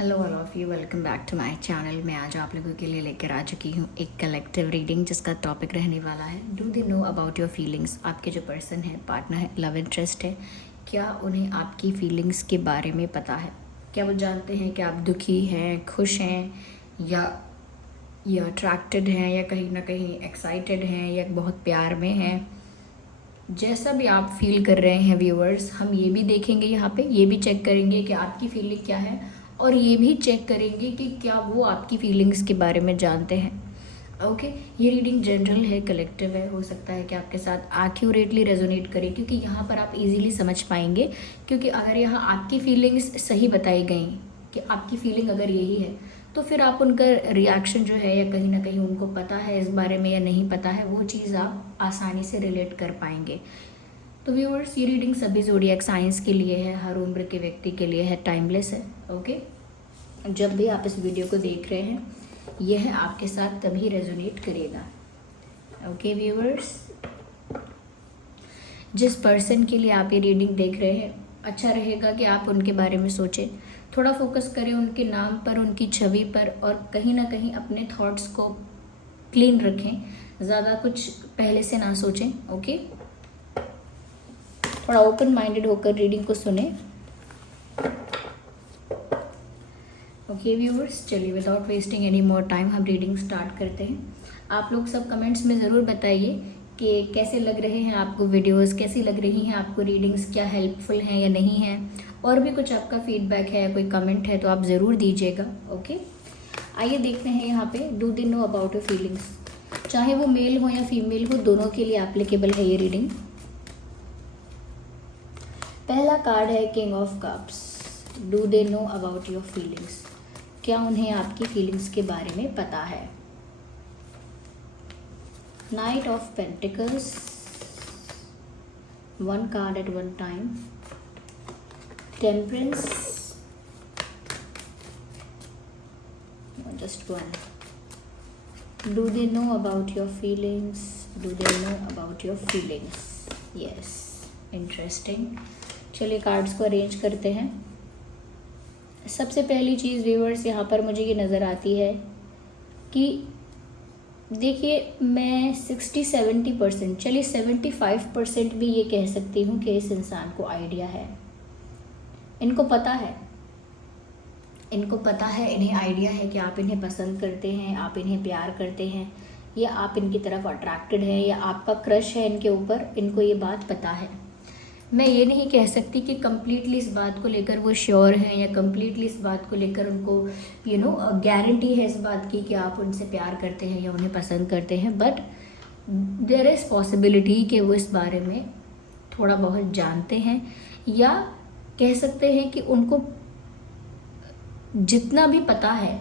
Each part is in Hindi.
Hello all of you, welcome back to my channel. मैं आज आप लोगों के लिए लेकर आ चुकी हूँ एक कलेक्टिव रीडिंग जिसका टॉपिक रहने वाला है do they know about your feelings. आपके जो पर्सन है, पार्टनर है, लव इंटरेस्ट है, क्या उन्हें आपकी फीलिंग्स के बारे में पता है? क्या वो जानते हैं कि आप दुखी हैं, खुश हैं, या अट्रैक्टेड हैं, या कहीं ना कहीं एक्साइटेड हैं, या बहुत प्यार में हैं? जैसा भी आप फील कर रहे हैं व्यूअर्स, हम ये भी देखेंगे, यहाँ पे ये भी चेक करेंगे कि आपकी फीलिंग क्या है, और ये भी चेक करेंगे कि क्या वो आपकी फीलिंग्स के बारे में जानते हैं। ओके, ये रीडिंग जनरल है, कलेक्टिव है, हो सकता है कि आपके साथ एक्यूरेटली रेजोनेट करे, क्योंकि यहाँ पर आप इजीली समझ पाएंगे। क्योंकि अगर यहाँ आपकी फीलिंग्स सही बताई गई कि आपकी फीलिंग अगर यही है, तो फिर आप उनका रिएक्शन जो है, या कहीं ना कहीं उनको पता है इस बारे में या नहीं पता है, वो चीज़ आप आसानी से रिलेट कर पाएंगे। तो व्यूअर्स, ये रीडिंग सभी ज़ोडिएक साइंस के लिए है, हर उम्र के व्यक्ति के लिए है, टाइमलेस है। ओके, जब भी आप इस वीडियो को देख रहे हैं, यह आपके साथ तभी रेजोनेट करेगा। ओके व्यूअर्स, जिस पर्सन के लिए आप ये रीडिंग देख रहे हैं, अच्छा रहेगा कि आप उनके बारे में सोचें, थोड़ा फोकस करें उनके नाम पर, उनकी छवि पर, और कहीं ना कहीं अपने थॉट्स को क्लीन रखें, ज़्यादा कुछ पहले से ना सोचें। ओके, थोड़ा ओपन माइंडेड होकर रीडिंग को सुने। ओके व्यूअर्स, चलिए without wasting any more time हम रीडिंग स्टार्ट करते हैं। आप लोग सब कमेंट्स में ज़रूर बताइए कि कैसे लग रहे हैं आपको वीडियोस, कैसी लग रही हैं आपको रीडिंग्स, क्या हेल्पफुल हैं या नहीं हैं, और भी कुछ आपका फीडबैक है, कोई कमेंट है तो आप ज़रूर दीजिएगा। ओके, आइए देखते हैं यहाँ पे do they know about your feelings. चाहे वो मेल हो या फीमेल हो, दोनों के लिए एप्लीकेबल है ये रीडिंग। पहला कार्ड है king of cups. Do they know about your feelings, क्या उन्हें आपकी फीलिंग्स के बारे में पता है? Knight of pentacles, one card at one time. Temperance, just one. Do they know about your feelings, do they know about your feelings. Yes, interesting. चलिए कार्ड्स को अरेंज करते हैं। सबसे पहली चीज़ व्यूअर्स, यहाँ पर मुझे ये नज़र आती है कि देखिए, मैं 60-70%, चलिए 75% भी ये कह सकती हूँ कि इस इंसान को आइडिया है, इनको पता है, इन्हें आइडिया है कि आप इन्हें पसंद करते हैं, आप इन्हें प्यार करते हैं, या आप इनकी तरफ अट्रैक्टेड हैं, या आपका क्रश है इनके ऊपर, इनको ये बात पता है। मैं ये नहीं कह सकती कि कम्प्लीटली इस बात को लेकर वो श्योर हैं, या कम्प्लीटली इस बात को लेकर उनको गारंटी है इस बात की कि आप उनसे प्यार करते हैं या उन्हें पसंद करते हैं, बट देयर इज़ पॉसिबिलिटी कि वो इस बारे में थोड़ा बहुत जानते हैं, या कह सकते हैं कि उनको जितना भी पता है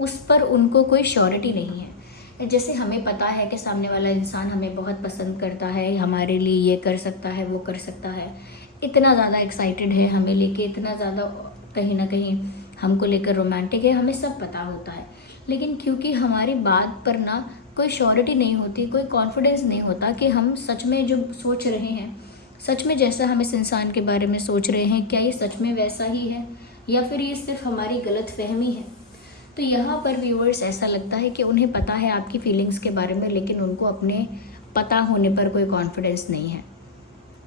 उस पर उनको कोई श्योरिटी नहीं है। जैसे हमें पता है कि सामने वाला इंसान हमें बहुत पसंद करता है, हमारे लिए ये कर सकता है, वो कर सकता है, इतना ज़्यादा एक्साइटेड है हमें लेके, इतना ज़्यादा कहीं ना कहीं हमको लेकर रोमांटिक है, हमें सब पता होता है। लेकिन क्योंकि हमारी बात पर ना कोई श्योरिटी नहीं होती, कोई कॉन्फिडेंस नहीं होता कि हम सच में जो सोच रहे हैं, सच में जैसा हम इस इंसान के बारे में सोच रहे हैं, क्या ये सच में वैसा ही है, या फिर ये सिर्फ हमारी गलत फहमी है। तो यहाँ पर व्यूअर्स ऐसा लगता है कि उन्हें पता है आपकी फीलिंग्स के बारे में, लेकिन उनको अपने पता होने पर कोई कॉन्फिडेंस नहीं है।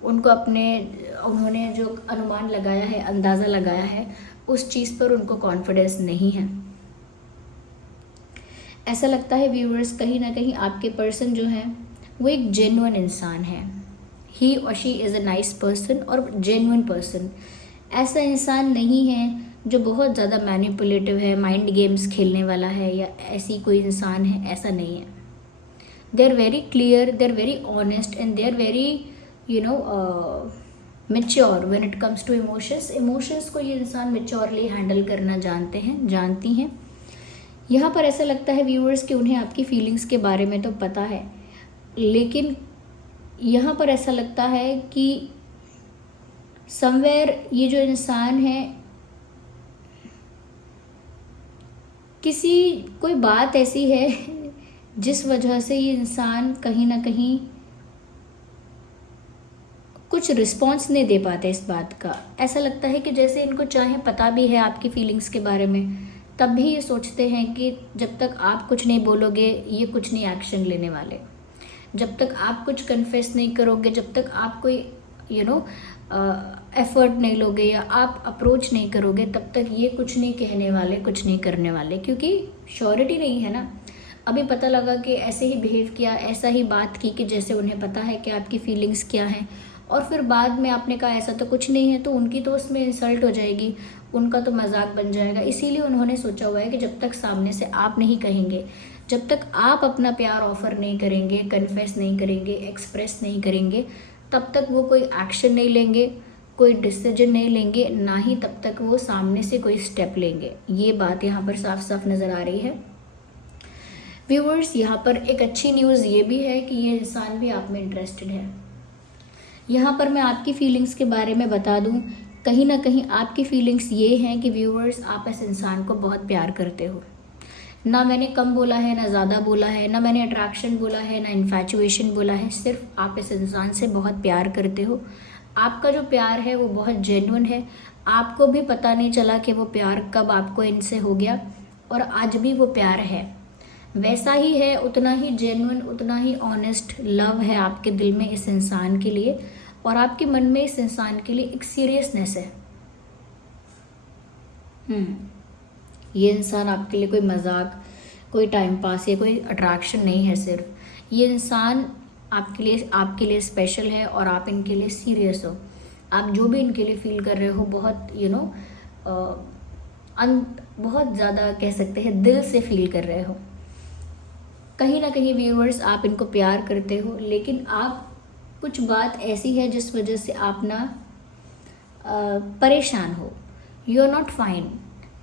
उन्होंने जो अनुमान लगाया है, अंदाज़ा लगाया है, उस चीज़ पर उनको कॉन्फिडेंस नहीं है। ऐसा लगता है व्यूअर्स, कहीं ना कहीं आपके पर्सन जो है वो एक जेन्युइन इंसान है। ही और she is a nice person और जेन्युइन पर्सन। ऐसा इंसान नहीं है जो बहुत ज़्यादा मैनिपुलेटिव है, माइंड गेम्स खेलने वाला है, या ऐसी कोई इंसान है, ऐसा नहीं है। They are very clear, they are very honest, and they are very mature when it comes to emotions को ये इंसान मेच्योरली हैंडल करना जानती हैं। यहाँ पर ऐसा लगता है व्यूअर्स कि उन्हें आपकी फीलिंग्स के बारे में तो पता है, लेकिन यहाँ पर ऐसा लगता है कि समवेयर ये जो इंसान है, कोई बात ऐसी है जिस वजह से ये इंसान कहीं ना कहीं कुछ कुछ रिस्पॉन्स नहीं दे पाते इस बात का। ऐसा लगता है कि जैसे इनको चाहे पता भी है आपकी फीलिंग्स के बारे में, तब भी ये सोचते हैं कि जब तक आप कुछ नहीं बोलोगे ये कुछ नहीं एक्शन लेने वाले। जब तक आप कुछ कन्फेस नहीं करोगे, जब तक आप कोई एफर्ट नहीं लोगे या आप अप्रोच नहीं करोगे, तब तक ये कुछ नहीं कहने वाले, कुछ नहीं करने वाले, क्योंकि श्योरिटी नहीं है ना। अभी पता लगा कि ऐसे ही बिहेव किया, ऐसा ही बात की कि जैसे उन्हें पता है कि आपकी फीलिंग्स क्या हैं, और फिर बाद में आपने कहा ऐसा तो कुछ नहीं है, तो उनकी तो उसमें इंसल्ट हो जाएगी, उनका तो मजाक बन जाएगा। इसीलिए उन्होंने सोचा हुआ है कि जब तक सामने से आप नहीं कहेंगे, जब तक आप अपना प्यार ऑफर नहीं करेंगे, कन्फेस नहीं करेंगे, एक्सप्रेस नहीं करेंगे, तब तक वो कोई एक्शन नहीं लेंगे, कोई डिसीजन नहीं लेंगे, ना ही तब तक वो सामने से कोई स्टेप लेंगे। ये बात यहाँ पर साफ साफ नज़र आ रही है। व्यूअर्स, यहाँ पर एक अच्छी न्यूज़ ये भी है कि ये इंसान भी आप में इंटरेस्टेड है। यहाँ पर मैं आपकी फीलिंग्स के बारे में बता दूँ, कहीं ना कहीं आपकी फीलिंग्स ये हैं कि व्यूअर्स, आप इस इंसान को बहुत प्यार करते हो। ना मैंने कम बोला है, ना ज़्यादा बोला है, ना मैंने अट्रैक्शन बोला है, ना इन्फैचुएशन बोला है, सिर्फ आप इस इंसान से बहुत प्यार करते हो। आपका जो प्यार है वो बहुत जेन्युइन है। आपको भी पता नहीं चला कि वो प्यार कब आपको इनसे हो गया, और आज भी वो प्यार है, वैसा ही है, उतना ही जेन्युइन, उतना ही ऑनेस्ट लव है आपके दिल में इस इंसान के लिए, और आपके मन में इस इंसान के लिए एक सीरियसनेस है। ये इंसान आपके लिए कोई मजाक, कोई टाइम पास या कोई अट्रैक्शन नहीं है। सिर्फ ये इंसान आपके लिए स्पेशल है, और आप इनके लिए सीरियस हो। आप जो भी इनके लिए फील कर रहे हो, बहुत बहुत ज़्यादा कह सकते हैं दिल से फील कर रहे हो। कहीं ना कहीं व्यूअर्स, आप इनको प्यार करते हो, लेकिन आप कुछ बात ऐसी है जिस वजह से आप ना परेशान हो। You are not fine.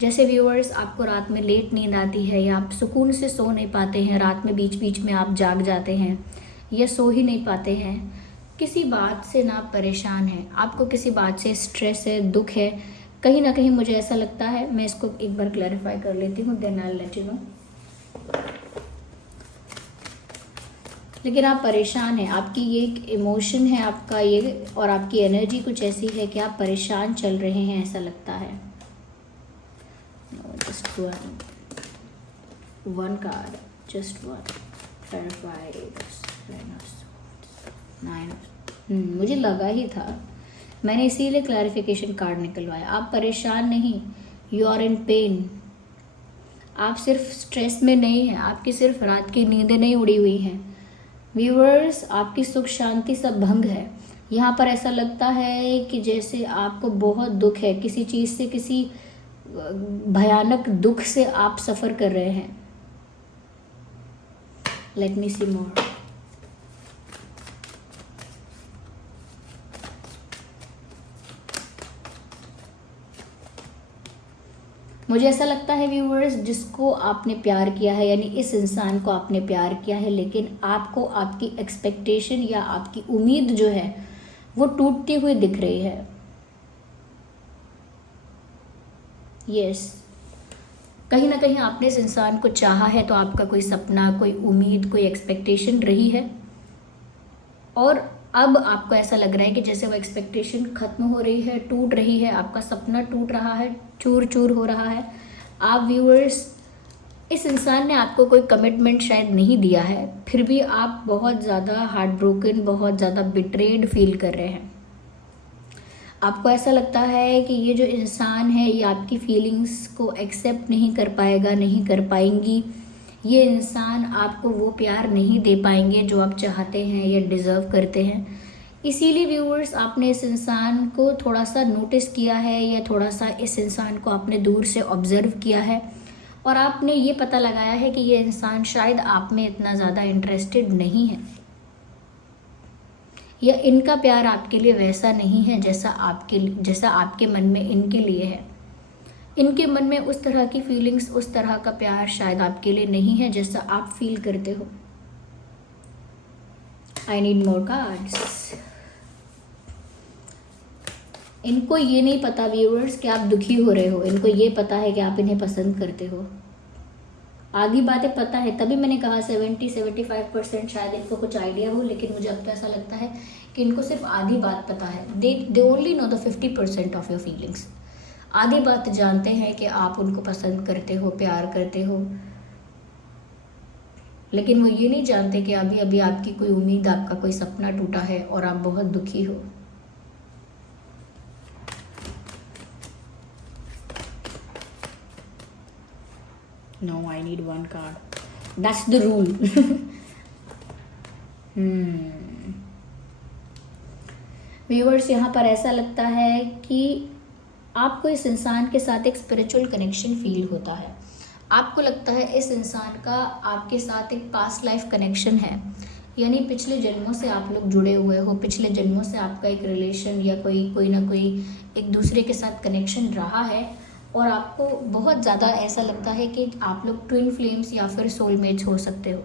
जैसे व्यूअर्स, आपको रात में लेट नींद आती है, या आप सुकून से सो नहीं पाते हैं, रात में बीच बीच में आप जाग जाते हैं या सो ही नहीं पाते हैं, किसी बात से ना आप परेशान हैं, आपको किसी बात से स्ट्रेस है, दुख है, कहीं ना कहीं मुझे ऐसा लगता है। मैं इसको एक बार क्लैरिफाई कर लेती हूँ, then I will let you know. लेकिन आप परेशान हैं, आपकी ये एक इमोशन है आपका ये, और आपकी एनर्जी कुछ ऐसी है कि आप परेशान चल रहे हैं, ऐसा लगता है। Just one card, just one. Clarify this. मुझे लगा ही था, मैंने इसीलिए क्लैरिफिकेशन कार्ड निकलवाया। आप परेशान नहीं, यू आर इन पेन। आप सिर्फ स्ट्रेस में नहीं हैं, आपकी सिर्फ रात की नींदें नहीं उड़ी हुई हैं। व्यूअर्स, आपकी सुख शांति सब भंग है। यहाँ पर ऐसा लगता है कि जैसे आपको बहुत दुख है, किसी चीज़ से, किसी भयानक दुख से आप सफ़र कर रहे हैं। लेट मी सी मोर। मुझे ऐसा लगता है व्यूअर्स, जिसको आपने प्यार किया है, यानी इस इंसान को आपने प्यार किया है, लेकिन आपको आपकी एक्सपेक्टेशन या आपकी उम्मीद जो है वो टूटती हुई दिख रही है। यस, कहीं ना कहीं आपने इस इंसान को चाहा है, तो आपका कोई सपना, कोई उम्मीद, कोई एक्सपेक्टेशन रही है, और अब आपको ऐसा लग रहा है कि जैसे वो एक्सपेक्टेशन खत्म हो रही है, टूट रही है, आपका सपना टूट रहा है, चूर चूर हो रहा है। आप व्यूअर्स, इस इंसान ने आपको कोई कमिटमेंट शायद नहीं दिया है, फिर भी आप बहुत ज़्यादा हार्ट ब्रोकन, बहुत ज़्यादा बिट्रेड फील कर रहे हैं। आपको ऐसा लगता है कि ये जो इंसान है, ये आपकी फीलिंग्स को एक्सेप्ट नहीं कर पाएगा, नहीं कर पाएंगी। ये इंसान आपको वो प्यार नहीं दे पाएंगे जो आप चाहते हैं या डिज़र्व करते हैं। इसीलिए व्यूअर्स, आपने इस इंसान को थोड़ा सा नोटिस किया है, या थोड़ा सा इस इंसान को आपने दूर से ऑब्जर्व किया है, और आपने ये पता लगाया है कि ये इंसान शायद आप में इतना ज़्यादा इंटरेस्टेड नहीं है, या इनका प्यार आपके लिए वैसा नहीं है जैसा आपके मन में इनके लिए है। इनके मन में उस तरह की फीलिंग्स, उस तरह का प्यार शायद आपके लिए नहीं है जैसा आप फील करते हो। I need more cards. इनको ये नहीं पता व्यूअर्स कि आप दुखी हो रहे हो, इनको ये पता है कि आप इन्हें पसंद करते हो। आधी बातें पता है, तभी मैंने कहा 70-75% शायद इनको कुछ आइडिया हो, लेकिन मुझे अब तो ऐसा लगता है कि इनको सिर्फ आधी बात पता है। They only know the 50% of your feelings. आधी बात जानते हैं कि आप उनको पसंद करते हो, प्यार करते हो, लेकिन वो ये नहीं जानते कि अभी अभी आपकी कोई उम्मीद, आपका कोई सपना टूटा है और आप बहुत दुखी हो। No, I need one card. That's the rule. Viewers, यहाँ पर ऐसा लगता है कि आपको इस इंसान के साथ एक स्पिरिचुअल कनेक्शन फील होता है। आपको लगता है इस इंसान का आपके साथ एक पास्ट लाइफ कनेक्शन है, यानी पिछले जन्मों से आप लोग जुड़े हुए हो, पिछले जन्मों से आपका एक रिलेशन या कोई ना कोई एक दूसरे के साथ कनेक्शन रहा है, और आपको बहुत ज़्यादा ऐसा लगता है कि आप लोग ट्विन फ्लेम्स या फिर सोलमेट्स हो सकते हो,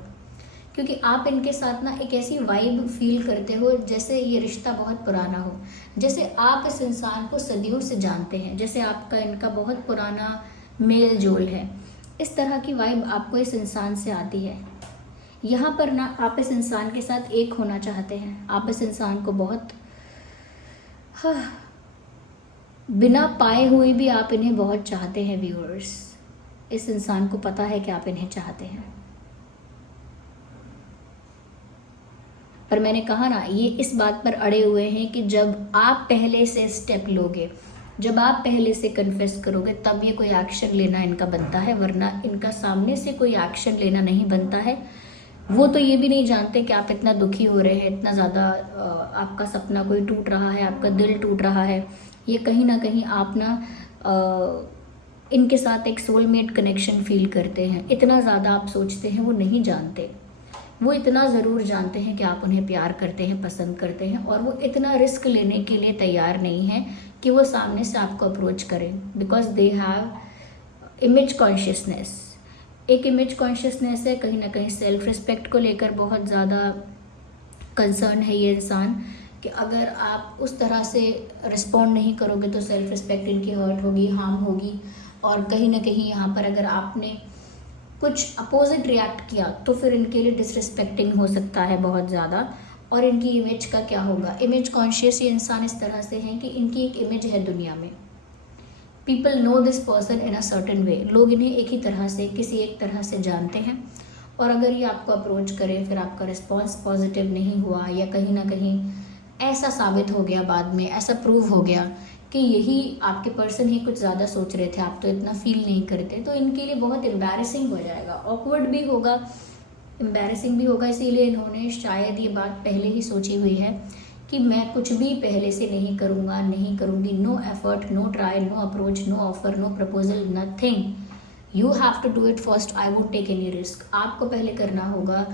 क्योंकि आप इनके साथ ना एक ऐसी वाइब फील करते हो जैसे ये रिश्ता बहुत पुराना हो, जैसे आप इस इंसान को सदियों से जानते हैं, जैसे आपका इनका बहुत पुराना मेल जोल है। इस तरह की वाइब आपको इस इंसान से आती है। यहाँ पर ना आप इस इंसान के साथ एक होना चाहते हैं, आप इस इंसान को बहुत बिना पाए हुए भी आप इन्हें बहुत चाहते हैं। व्यूअर्स, इस इंसान को पता है कि आप इन्हें चाहते हैं, पर मैंने कहा ना, ये इस बात पर अड़े हुए हैं कि जब आप पहले से स्टेप लोगे, जब आप पहले से कन्फेस करोगे, तब ये कोई एक्शन लेना इनका बनता है, वरना इनका सामने से कोई एक्शन लेना नहीं बनता है। वो तो ये भी नहीं जानते कि आप इतना दुखी हो रहे हैं, इतना ज़्यादा आपका सपना कोई टूट रहा है, आपका दिल टूट रहा है। ये कहीं ना कहीं आप ना इनके साथ एक सोलमेट कनेक्शन फील करते हैं, इतना ज़्यादा आप सोचते हैं, वो नहीं जानते। वो इतना ज़रूर जानते हैं कि आप उन्हें प्यार करते हैं, पसंद करते हैं, और वो इतना रिस्क लेने के लिए तैयार नहीं है कि वो सामने से आपको अप्रोच करें, because they have image consciousness. एक इमेज कॉन्शियसनेस है, कहीं ना कहीं सेल्फ रिस्पेक्ट को लेकर बहुत ज़्यादा कंसर्न है ये इंसान, कि अगर आप उस तरह से रिस्पॉन्ड नहीं करोगे तो सेल्फ रिस्पेक्ट इनकी हर्ट होगी, हार्म होगी, और कहीं ना कहीं यहाँ पर अगर आपने कुछ अपोजिट रिएक्ट किया तो फिर इनके लिए डिसरिस्पेक्टिंग हो सकता है बहुत ज़्यादा। और इनकी इमेज का क्या होगा? इमेज कॉन्शियस ये इंसान इस तरह से हैं कि इनकी एक इमेज है दुनिया में, people know this person in a certain way. लोग इन्हें एक ही तरह से, किसी एक तरह से जानते हैं, और अगर ये आपको अप्रोच करें, फिर आपका रिस्पॉन्स पॉजिटिव नहीं हुआ, या कहीं ना कहीं ऐसा साबित हो गया, बाद में ऐसा प्रूव हो गया कि यही आपके पर्सन ही कुछ ज़्यादा सोच रहे थे, आप तो इतना फील नहीं करते, तो इनके लिए बहुत एम्बैरेसिंग हो जाएगा, ऑकवर्ड भी होगा, एम्बैरेसिंग भी होगा। इसीलिए इन्होंने शायद ये बात पहले ही सोची हुई है कि मैं कुछ भी पहले से नहीं करूँगा, नहीं करूँगी, no effort, no try, no approach, no offer, no proposal, nothing. You have to do it first, I won't take any risk. आपको पहले करना होगा।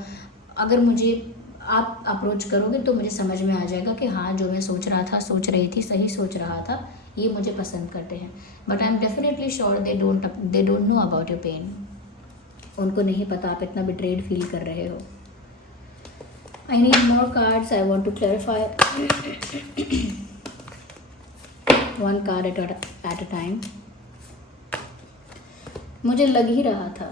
अगर मुझे आप अप्रोच करोगे तो मुझे समझ में आ जाएगा कि हाँ, जो मैं सोच रहा था, सोच रही थी, सही सोच रहा था, ये मुझे पसंद करते हैं। But I am definitely sure they don't know about your pain. उनको नहीं पता आप इतना बिट्रेड फील कर रहे हो। I need more cards. I want to clarify one card at a time. मुझे लग ही रहा था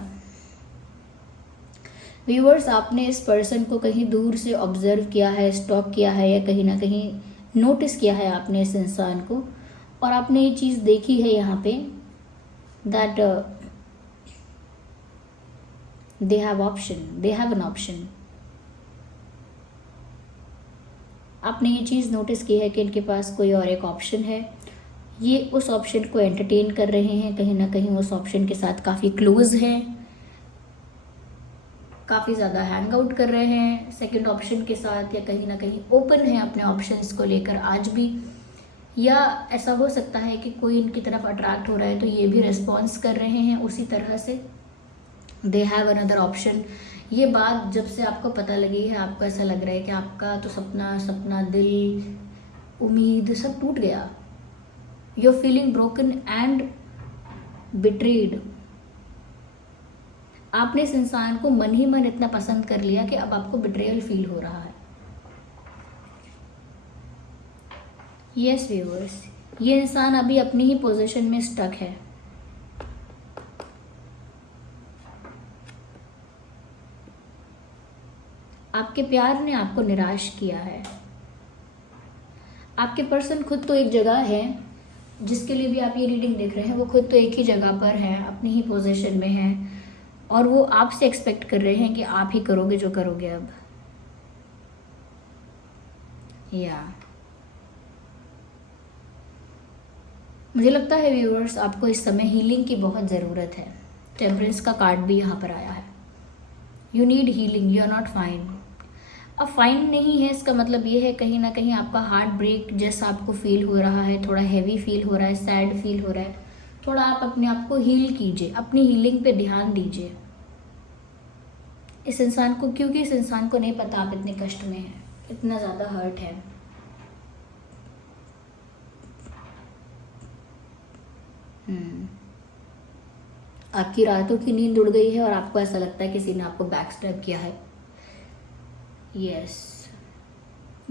व्यूअर्स, आपने इस पर्सन को कहीं दूर से ऑब्जर्व किया है, स्टॉक किया है, या कहीं ना कहीं नोटिस किया है आपने इस इंसान को, और आपने ये चीज़ देखी है यहाँ पे that they have an option. आपने ये चीज़ नोटिस की है कि इनके पास कोई और एक ऑप्शन है, ये उस ऑप्शन को एंटरटेन कर रहे हैं, कहीं ना कहीं उस ऑप्शन के साथ काफ़ी क्लोज हैं, काफ़ी ज़्यादा हैंग आउट कर रहे हैं सेकंड ऑप्शन के साथ, या कहीं ना कहीं ओपन है अपने ऑप्शंस को लेकर आज भी। या ऐसा हो सकता है कि कोई इनकी तरफ अट्रैक्ट हो रहा है तो ये भी रिस्पॉन्स कर रहे हैं उसी तरह से, दे हैव अनदर ऑप्शन। ये बात जब से आपको पता लगी है, आपको ऐसा लग रहा है कि आपका तो सपना, दिल, उम्मीद सब टूट गया। You are feeling broken and betrayed. आपने इस इंसान को मन ही मन इतना पसंद कर लिया कि अब आपको बिट्रेयल फील हो रहा है। यस व्यूअर्स, ये इंसान अभी अपनी ही पोजीशन में स्टक है। आपके प्यार ने आपको निराश किया है। आपके पर्सन खुद तो एक जगह है, जिसके लिए भी आप ये रीडिंग देख रहे हैं, वो खुद तो एक ही जगह पर है, अपनी ही पोजीशन में है, और वो आपसे एक्सपेक्ट कर रहे हैं कि आप ही करोगे जो करोगे अब। या मुझे लगता है व्यूअर्स, आपको इस समय हीलिंग की बहुत ज़रूरत है। टेम्परेंस का कार्ड भी यहाँ पर आया है। You need healing, you are not fine. अब फाइन नहीं है इसका मतलब ये है कहीं ना कहीं आपका हार्ट ब्रेक जैसा आपको फील हो रहा है, थोड़ा हैवी फील हो रहा है, सैड फील हो रहा है। थोड़ा आप अपने आप को हील कीजिए, अपनी हीलिंग पे ध्यान दीजिए इस इंसान को, क्योंकि इस इंसान को नहीं पता आप इतने कष्ट में हैं, इतना ज़्यादा हर्ट है। आपकी रातों की नींद उड़ गई है और आपको ऐसा लगता है किसी ने आपको बैक स्टैब किया है। यस,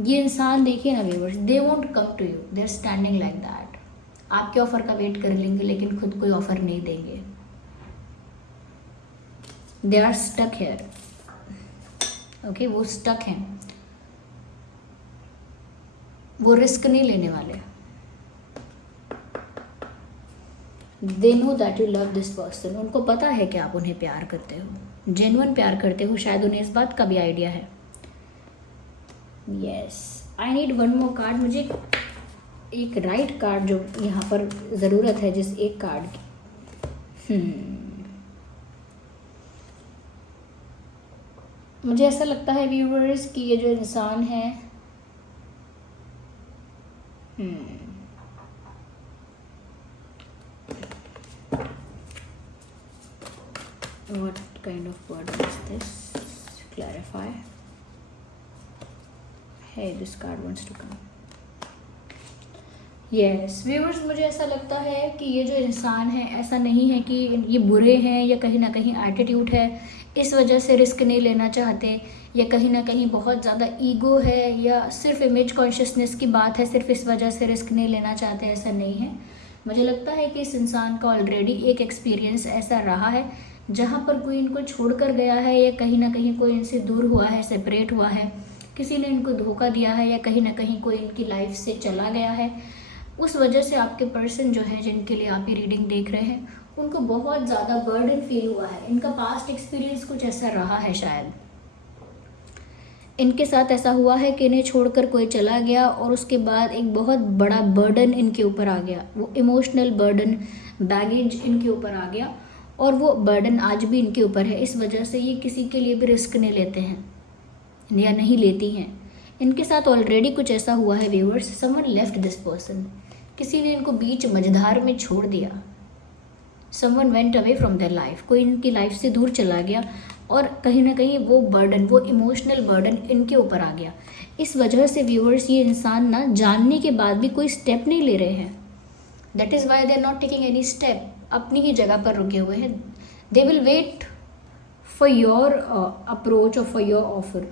ये इंसान देखिए ना viewers, they won't come to you, they are standing like that. आपके ऑफर का वेट कर लेंगे लेकिन खुद कोई ऑफर नहीं देंगे। They are stuck here. Okay, वो स्टक हैं, वो रिस्क नहीं लेने वाले। They know that you love this person. उनको पता है कि आप उन्हें प्यार करते हो, जेन्युइन प्यार करते हो। शायद उन्हें इस बात का भी आइडिया है। Yes, I need one more card. मुझे एक राइट कार्ड जो यहाँ पर ज़रूरत है, जिस एक कार्ड की। मुझे ऐसा लगता है व्यूअर्स कि ये जो इंसान है, what kind of word is this? Clarify. Hey, this card wants to come. Yes, viewers, मुझे ऐसा लगता है कि ये जो इंसान है, ऐसा नहीं है कि ये बुरे हैं या कहीं ना कहीं एटीट्यूड है इस वजह से रिस्क नहीं लेना चाहते, या कहीं ना कहीं बहुत ज़्यादा ईगो है, या सिर्फ इमेज कॉन्शियसनेस की बात है, सिर्फ इस वजह से रिस्क नहीं लेना चाहते। ऐसा नहीं है। मुझे लगता है कि इस इंसान का ऑलरेडी एक एक्सपीरियंस ऐसा रहा है जहाँ पर कोई इनको छोड़कर गया है, या कहीं ना कहीं कोई इनसे दूर हुआ है, सेपरेट हुआ है, किसी ने इनको धोखा दिया है, या कहीं ना कहीं कोई इनकी लाइफ से चला गया है। उस वजह से आपके पर्सन जो है, जिनके लिए आप ये रीडिंग देख रहे हैं, उनको बहुत ज़्यादा बर्डन फील हुआ है। इनका पास्ट एक्सपीरियंस कुछ ऐसा रहा है, शायद इनके साथ ऐसा हुआ है कि इन्हें छोड़कर कोई चला गया और उसके बाद एक बहुत बड़ा बर्डन इनके ऊपर आ गया। वो इमोशनल बर्डन, बैगेज इनके ऊपर आ गया, और वो बर्डन आज भी इनके ऊपर है। इस वजह से ये किसी के लिए भी रिस्क नहीं लेते हैं या नहीं लेती हैं। इनके साथ ऑलरेडी कुछ ऐसा हुआ है viewers. Someone left this person, किसी ने इनको बीच मझधार में छोड़ दिया। Someone went away from their life, कोई इनकी लाइफ से दूर चला गया, और कहीं ना कहीं वो बर्डन, वो इमोशनल बर्डन इनके ऊपर आ गया। इस वजह से व्यूअर्स, ये इंसान ना जानने के बाद भी कोई स्टेप नहीं ले रहे हैं। That is why they are not taking any step. अपनी ही जगह पर रुके हुए हैं। They will wait for your approach और फॉर योर ऑफर,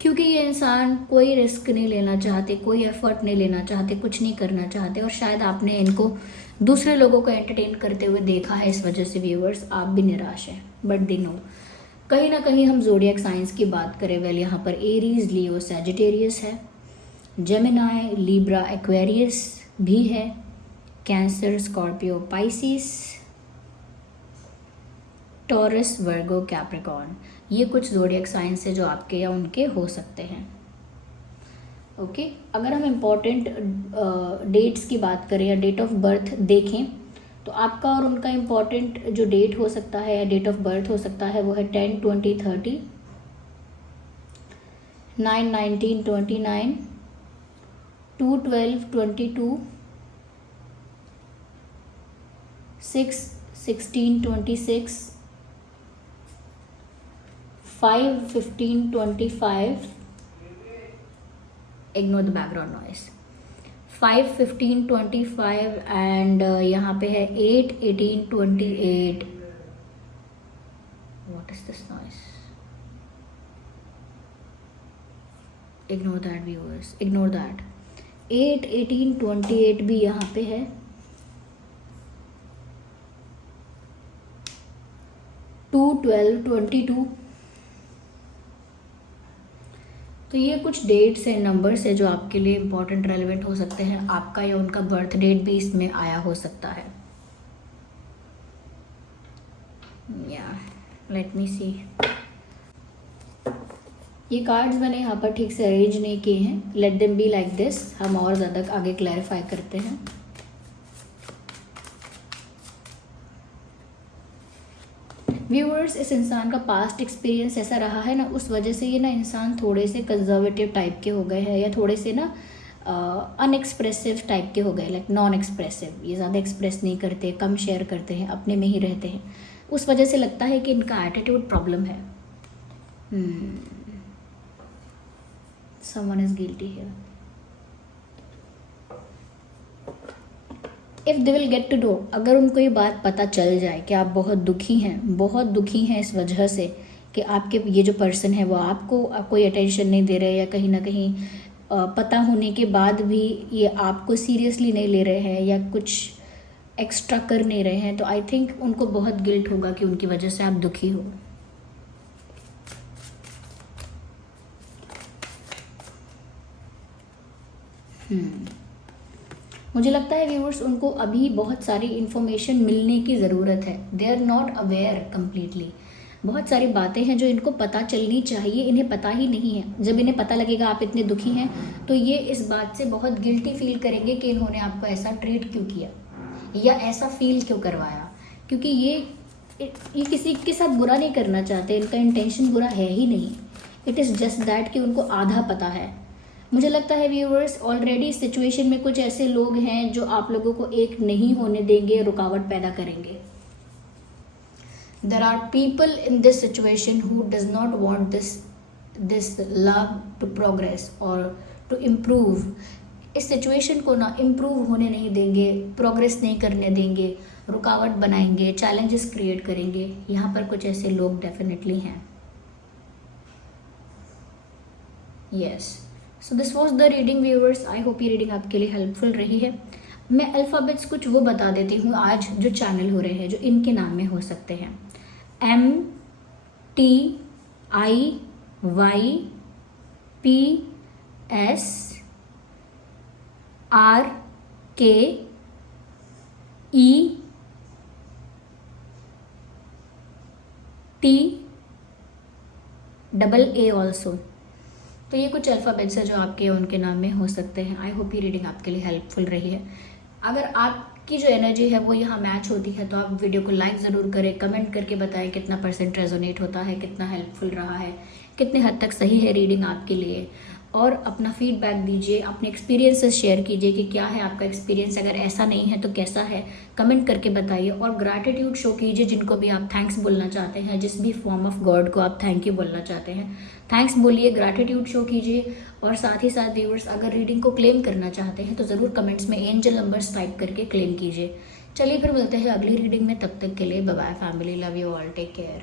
क्योंकि ये इंसान कोई रिस्क नहीं लेना चाहते, कोई एफर्ट नहीं लेना चाहते, कुछ नहीं करना चाहते, और शायद आपने इनको दूसरे लोगों को एंटरटेन करते हुए देखा है। इस वजह से व्यूअर्स, आप भी निराश हैं। बट दे नो, कहीं ना कहीं हम ज़ोडिएक साइंस की बात करें, वेल यहाँ पर एरीज, लियो, सैजिटेरियस है, जेमिनाई, लिब्रा, एक्वेरियस भी है, कैंसर, स्कॉर्पियो, पाइसिस, टॉरस, वर्गो, कैप्रिकॉर्न। ये कुछ ज़ोडिएक साइंस है जो आपके या उनके हो सकते हैं। ओके, अगर हम इम्पॉर्टेंट डेट्स की बात करें या डेट ऑफ बर्थ देखें, तो आपका और उनका इम्पॉर्टेंट जो डेट हो सकता है या डेट ऑफ बर्थ हो सकता है वो है 10/20/30, 9/19/29, 2/12/22, 6/16/26, 5/15/25, ignore the background noise, 5/15/25 and यहाँ पे है 8/18/28. What is this noise? Ignore that viewers, ignore that. 8/18/28 भी यहाँ पे है, 2 12, 22। तो ये कुछ डेट्स हैं, नंबर्स है जो आपके लिए इम्पोर्टेंट रेलिवेंट हो सकते हैं। आपका या उनका बर्थ डेट भी इसमें आया हो सकता है। या लेट मी सी, ये कार्ड्स मैंने यहाँ पर ठीक से अरेंज नहीं किए हैं। Let them be like this, हम और ज़्यादा आगे क्लैरिफाई करते हैं। व्यूअर्स, इस इंसान का पास्ट एक्सपीरियंस ऐसा रहा है ना, उस वजह से ये ना इंसान थोड़े से कंजर्वेटिव टाइप के हो गए हैं, या थोड़े से ना अनएक्सप्रेसिव टाइप के हो गए, लाइक नॉन एक्सप्रेसिव। ये ज़्यादा एक्सप्रेस नहीं करते, कम शेयर करते हैं, अपने में ही रहते हैं। उस वजह से लगता है कि इनका एटीट्यूड प्रॉब्लम है। Someone is guilty here. If they will get to know, अगर उनको ये बात पता चल जाए कि आप बहुत दुखी हैं इस वजह से कि आपके ये जो पर्सन है वो आपको कोई अटेंशन नहीं दे रहे, या कहीं ना कहीं पता होने के बाद भी ये आपको सीरियसली नहीं ले रहे हैं या कुछ एक्स्ट्रा कर नहीं रहे हैं, तो आई थिंक उनको बहुत गिल्ट होगा कि उनकी वजह से आप दुखी हो। मुझे लगता है व्यूअर्स, उनको अभी बहुत सारी इन्फॉर्मेशन मिलने की ज़रूरत है। They are not aware completely. बहुत सारी बातें हैं जो इनको पता चलनी चाहिए, इन्हें पता ही नहीं है। जब इन्हें पता लगेगा आप इतने दुखी हैं, तो ये इस बात से बहुत गिल्टी फील करेंगे कि इन्होंने आपको ऐसा ट्रीट क्यों किया या ऐसा फील क्यों करवाया, क्योंकि ये किसी के साथ बुरा नहीं करना चाहते, इनका इंटेंशन बुरा है ही नहीं। इट इज़ जस्ट दैट कि उनको आधा पता है। मुझे लगता है व्यूअर्स, ऑलरेडी सिचुएशन में कुछ ऐसे लोग हैं जो आप लोगों को एक नहीं होने देंगे, रुकावट पैदा करेंगे। There are people in this situation who does not want this love to progress और टू इम्प्रूव। इस सिचुएशन को ना इम्प्रूव होने नहीं देंगे, प्रोग्रेस नहीं करने देंगे, रुकावट बनाएंगे, चैलेंजेस क्रिएट करेंगे। यहाँ पर कुछ ऐसे लोग डेफिनेटली हैं। Yes, so this was the reading viewers. I hope ये रीडिंग आपके लिए हेल्पफुल रही है। मैं अल्फ़ाबेट्स कुछ वो बता देती हूँ आज जो चैनल हो रहे हैं, जो इनके नाम में हो सकते हैं। MTIYPSRKETA also. तो ये कुछ अल्फ़ाबेट्स है जो आपके उनके नाम में हो सकते हैं। आई होप ये रीडिंग आपके लिए हेल्पफुल रही है। अगर आपकी जो एनर्जी है वो यहाँ मैच होती है तो आप वीडियो को लाइक ज़रूर करें, कमेंट करके बताएं कितना % रेजोनेट होता है, कितना हेल्पफुल रहा है, कितने हद तक सही है रीडिंग आपके लिए, और अपना फीडबैक दीजिए, अपने एक्सपीरियंसेस शेयर कीजिए कि क्या है आपका एक्सपीरियंस। अगर ऐसा नहीं है तो कैसा है, कमेंट करके बताइए। और ग्रैटिट्यूड शो कीजिए जिनको भी आप थैंक्स बोलना चाहते हैं, जिस भी फॉर्म ऑफ गॉड को आप थैंक यू बोलना चाहते हैं, थैंक्स बोलिए, ग्रैटिट्यूड शो कीजिए। और साथ ही साथ व्यूअर्स, अगर रीडिंग को क्लेम करना चाहते हैं तो ज़रूर कमेंट्स में एंजल नंबर्स टाइप करके क्लेम कीजिए। चलिए फिर मिलते हैं अगली रीडिंग में, तब तक के लिए bye bye family, love you all, take care.